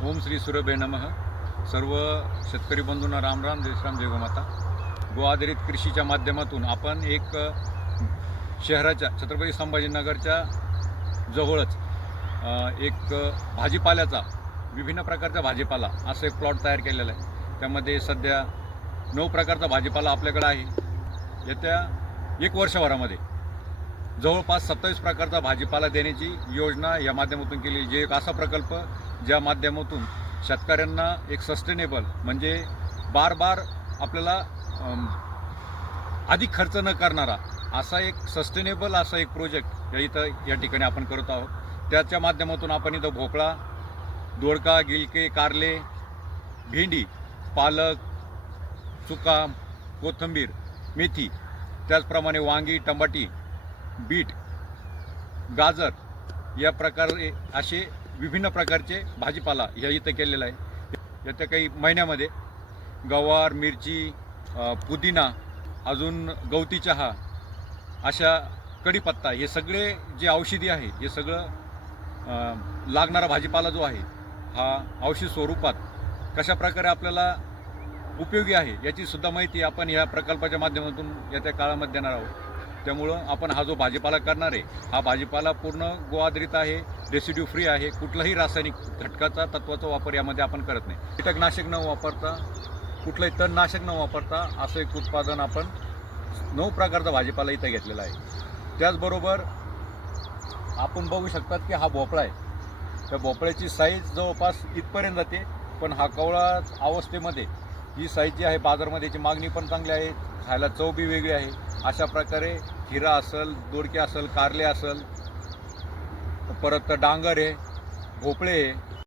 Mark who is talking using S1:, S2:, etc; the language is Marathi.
S1: ओम श्री सुरभे नमः. सर्व शेतकरी बंधूंना रामराम देशराम जयगोमाता गो आधारित कृषीच्या माध्यमातून आपण एक शहराच्या छत्रपती संभाजीनगरच्या जवळच एक भाजीपाल्याचा विभिन्न प्रकारचा भाजीपाला असं एक प्लॉट तयार केलेला आहे. त्यामध्ये सध्या नऊ प्रकारचा भाजीपाला आपल्याकडे आहे. येत्या एक वर्षभरामध्ये जवळपास सत्तावीस प्रकारचा भाजीपाला देण्याची योजना या माध्यमातून केली जे एक असा प्रकल्प ज्या माध्यमातून शेतकऱ्यांना एक सस्टेनेबल म्हणजे बार बार आपल्याला अधिक खर्च न करणारा असा एक सस्टेनेबल असा एक प्रोजेक्ट या इथं या ठिकाणी आपण करत आहोत. त्याच्या माध्यमातून आपण इथं भोपळा दोडका गिलके कारले भेंडी पालक चुका कोथिंबीर मेथी त्याचप्रमाणे वांगी टमाटी बीट गाजर या प्रकारे असे विभिन्न प्रकारचे भाजीपाला ह्या इथं केलेला आहे. येत्या काही महिन्यामध्ये गवार मिरची पुदिना अजून गवती चहा अशा कढीपत्ता हे सगळे जे औषधी आहे हे सगळं लागणारा भाजीपाला जो आहे हा औषध स्वरूपात कशा प्रकारे आपल्याला उपयोगी आहे याची सुद्धा माहिती आपण ह्या प्रकल्पाच्या माध्यमातून येत्या काळामध्ये देणार आहोत. त्यामुळं आपण हा जो भाजीपाला करणार आहे हा भाजीपाला पूर्ण गोआधारित आहे रेसिड्यू फ्री आहे कुठलाही रासायनिक घटकाचा तत्वाचा वापर यामध्ये आपण करत नाही. कीटकनाशक न वापरता कुठलंही तणनाशक न वापरता असं एक उत्पादन आपण नऊ प्रकारचा भाजीपाला इथं घेतलेला आहे. त्याचबरोबर आपण बघू शकतात की हा भोपळा आहे. त्या भोपळ्याची साईज जवळपास इथपर्यंत जाते पण हा कवळा अवस्थेमध्ये ही साईज जी आहे बाजारमध्ये याची मागणी पण चांगली आहे खायला चव बी वेगळी आहे. अशा प्रकारे हिरा असेल दोडके असेल कारले असेल परत डांगर आहे भोपळे आहे.